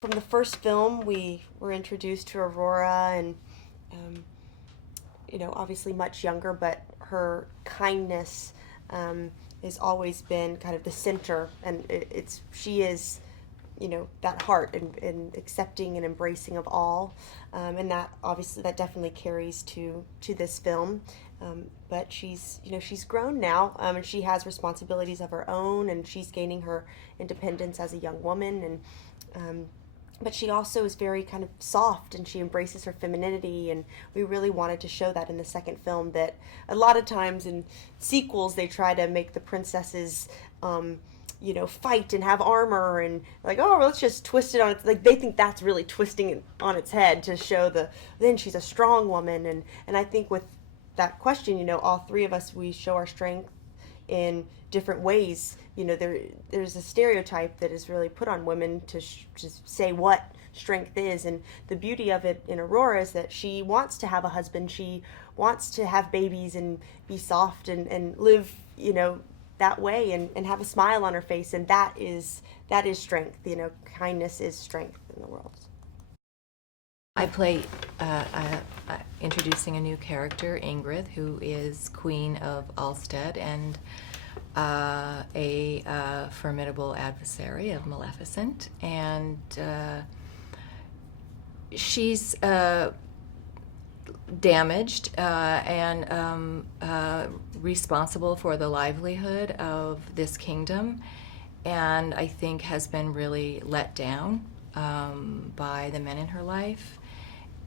From the first film, we were introduced to Aurora, and um, obviously much younger, but her kindness has always been kind of the center, and she is, that heart and accepting and embracing of all, and that obviously that definitely carries to this film. But she's grown now, and she has responsibilities of her own, and she's gaining her independence as a young woman, and but she also is very kind of soft, and she embraces her femininity, and we really wanted to show that in the second film. That a lot of times in sequels they try to make the princesses fight and have armor, and like, oh, let's just twist it on its, like, they think that's really twisting it on its head to show then she's a strong woman. And I think with that question, all three of us, we show our strength in different ways. There's a stereotype that is really put on women to just say what strength is, and the beauty of it in Aurora is that she wants to have a husband, she wants to have babies and be soft and live, that way, and have a smile on her face, and that is strength. Kindness is strength in the world. I play introducing a new character, Ingrid, who is Queen of Ulstead and a formidable adversary of Maleficent. And she's damaged and responsible for the livelihood of this kingdom, and I think has been really let down by the men in her life.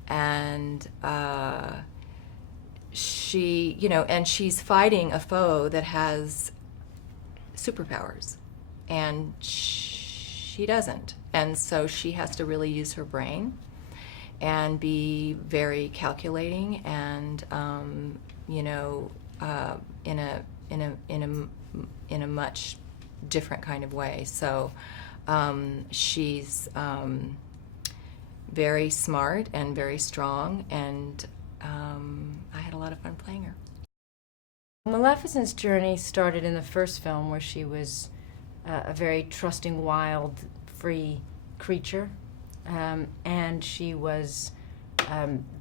And she's fighting a foe that has superpowers, and she doesn't. And so she has to really use her brain and be very calculating, and in a much different kind of way. So she's very smart and very strong, and I had a lot of fun playing her. Maleficent's journey started in the first film, where she was a very trusting, wild, free creature, and she was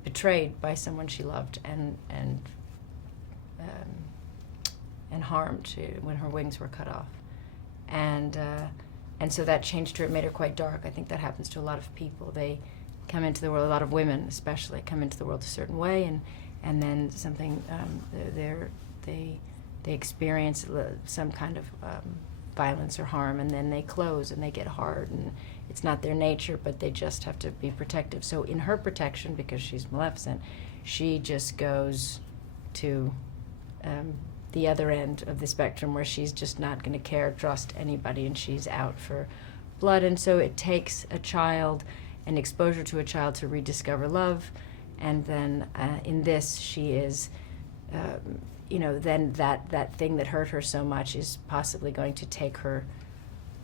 betrayed by someone she loved and harmed when her wings were cut off, and so that changed her. It made her quite dark. I think that happens to a lot of people. They come into the world, a lot of women especially, come into the world a certain way, and then something, they experience some kind of violence or harm, and then they close and they get hard, and it's not their nature, but they just have to be protective. So in her protection, because she's Maleficent, she just goes to the other end of the spectrum, where she's just not going to care, trust anybody, and she's out for blood. And so it takes a child and exposure to a child to rediscover love, and then in this she is, then that thing that hurt her so much is possibly going to take her,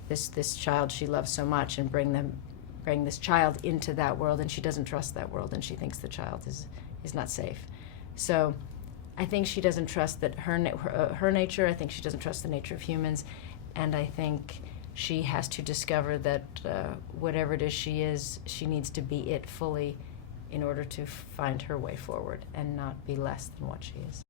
this child she loves so much, and bring this child into that world, and she doesn't trust that world, and she thinks the child is not safe. So I think she doesn't trust that her nature. I think she doesn't trust the nature of humans, and I think she has to discover that whatever it is she is, she needs to be it fully in order to find her way forward and not be less than what she is.